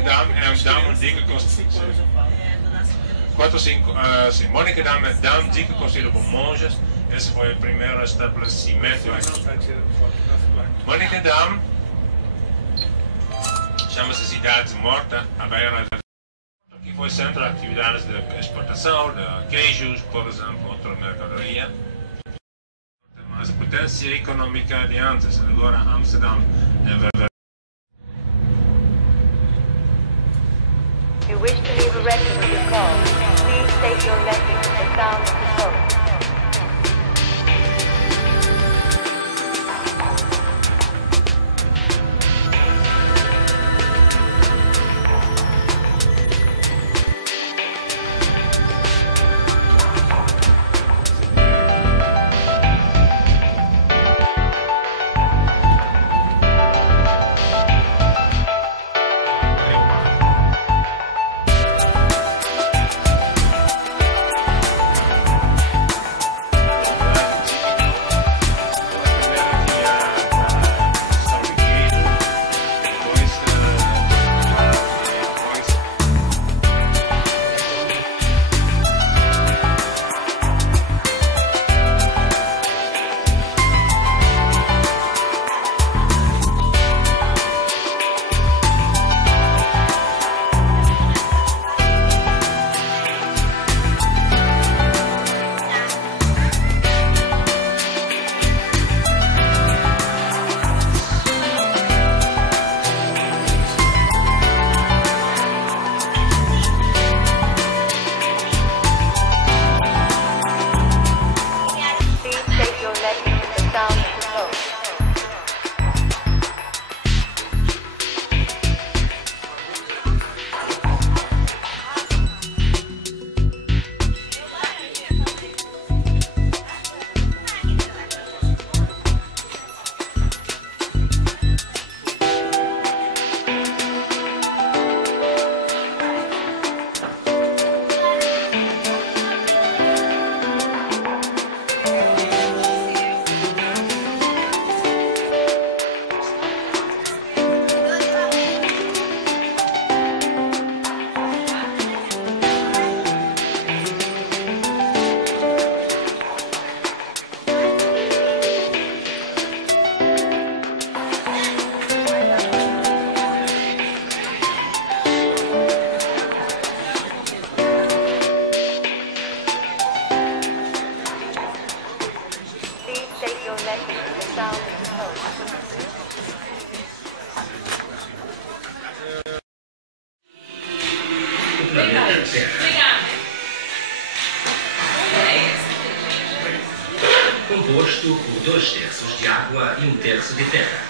Monnikendam é um dam dica construída. 4 ou 5, sim. Monnikendam é dam dica construída por monges. Esse foi o primeiro estabelecimento aqui. Monnikendam chama-se Cidade Morta, a beira da... Aqui foi centro de atividades de exportação de queijos, por exemplo, outra mercadoria. Mas a potência econômica de antes, agora Amsterdam é verdade. If you wish to leave a record of your call, please state your message at the sound of the phone. Composto por 2/3 de água e 1/3 de terra.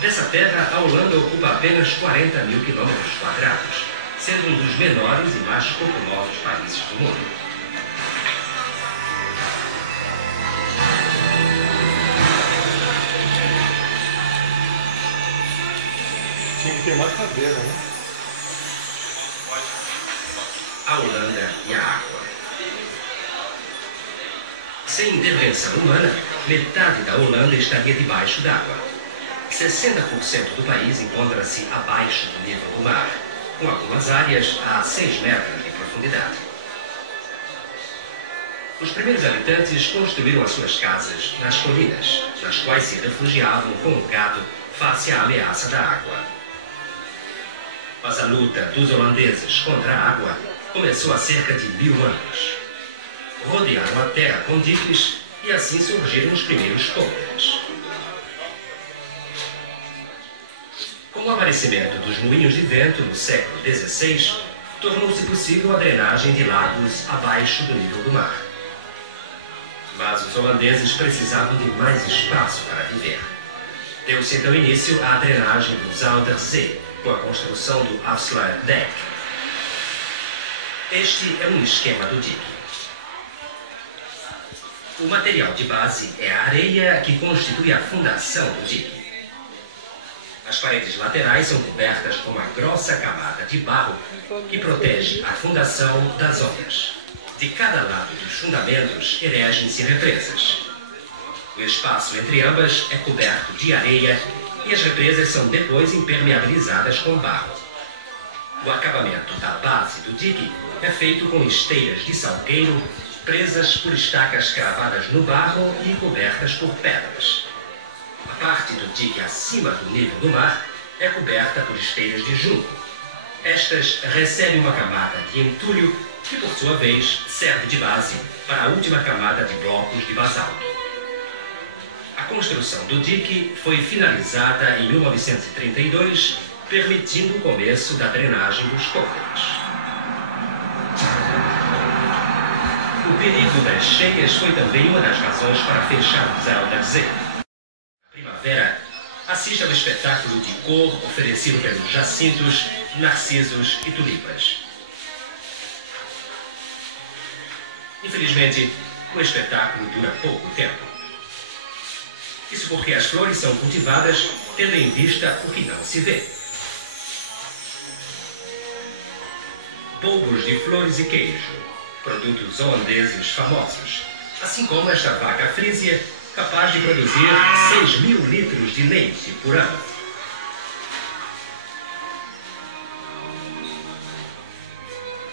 Dessa terra, a Holanda ocupa apenas 40 mil quilômetros quadrados, sendo um dos menores e mais populosos países do mundo. Tinha que ter mais cadeira, né? A Holanda e a água. Sem intervenção humana, metade da Holanda estaria debaixo d'água. 60% do país encontra-se abaixo do nível do mar, com algumas áreas a 6 metros de profundidade. Os primeiros habitantes construíram as suas casas nas colinas, nas quais se refugiavam com o gado face à ameaça da água. Mas a luta dos holandeses contra a água começou há cerca de 1000 anos. Rodearam a terra com diques e assim surgiram os primeiros polders. Com o aparecimento dos moinhos de vento no século XVI, tornou-se possível a drenagem de lagos abaixo do nível do mar. Mas os holandeses precisavam de mais espaço para viver. Deu-se então início à drenagem do Zuiderzee, com a construção do Afsluitdijk. Este é um esquema do dique. O material de base é a areia que constitui a fundação do dique. As paredes laterais são cobertas com uma grossa camada de barro que protege a fundação das ondas. De cada lado dos fundamentos erigem-se represas. O espaço entre ambas é coberto de areia e as represas são depois impermeabilizadas com barro. O acabamento da base do dique é feito com esteiras de salgueiro presas por estacas cravadas no barro e cobertas por pedras. A parte do dique acima do nível do mar é coberta por esteiras de junco. Estas recebem uma camada de entulho que, por sua vez, serve de base para a última camada de blocos de basalto. A construção do dique foi finalizada em 1932, permitindo o começo da drenagem dos córregos. O perigo das cheias foi também uma das razões para fecharmos a Aldarzé. Na primavera, assista ao espetáculo de cor oferecido pelos jacintos, narcisos e tulipas. Infelizmente, o espetáculo dura pouco tempo. Isso porque as flores são cultivadas tendo em vista o que não se vê. Bulbos de flores e queijo, produtos holandeses famosos, assim como esta vaca frísia, capaz de produzir 6.000 litros de leite por ano.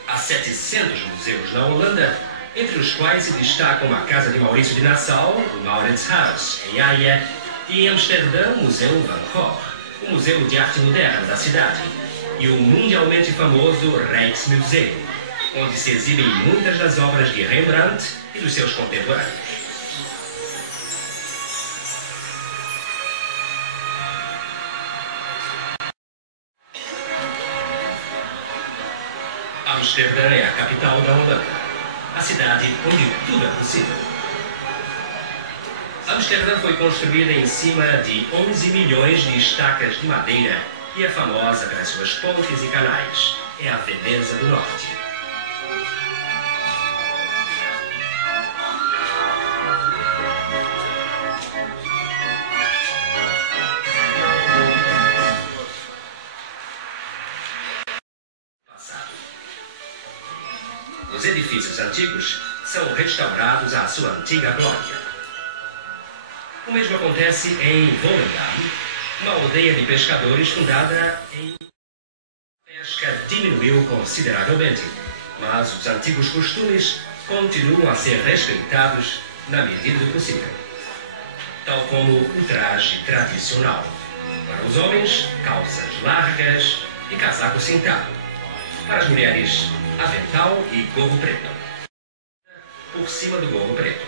Há 700 museus na Holanda, entre os quais se destacam a Casa de Maurício de Nassau, o Mauritshuis, em Haia, e em Amsterdã, o Museu Van Gogh, o Museu de Arte Moderna da cidade, e o mundialmente famoso Rijksmuseum, onde se exibem muitas das obras de Rembrandt e dos seus contemporâneos. Amsterdã é a capital da Holanda, a cidade onde tudo é possível. Amsterdã foi construída em cima de 11 milhões de estacas de madeira e é famosa pelas suas pontes e canais. É a Veneza do Norte. Os edifícios antigos são restaurados à sua antiga glória. O mesmo acontece em Volendam, uma aldeia de pescadores fundada em... A pesca diminuiu consideravelmente, mas os antigos costumes continuam a ser respeitados na medida do possível. Tal como o traje tradicional. Para os homens, calças largas e casaco cintado. Para as mulheres, avental e gorro preto. Por cima do gorro preto.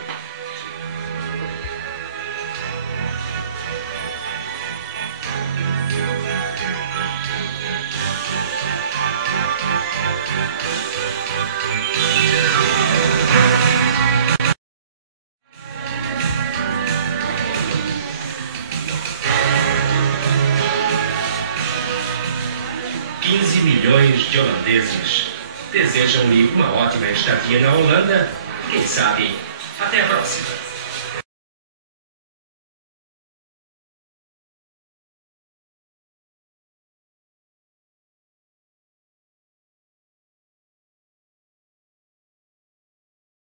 Milhões de holandeses desejam-lhe uma ótima estadia na Holanda e, quem sabe, até a próxima.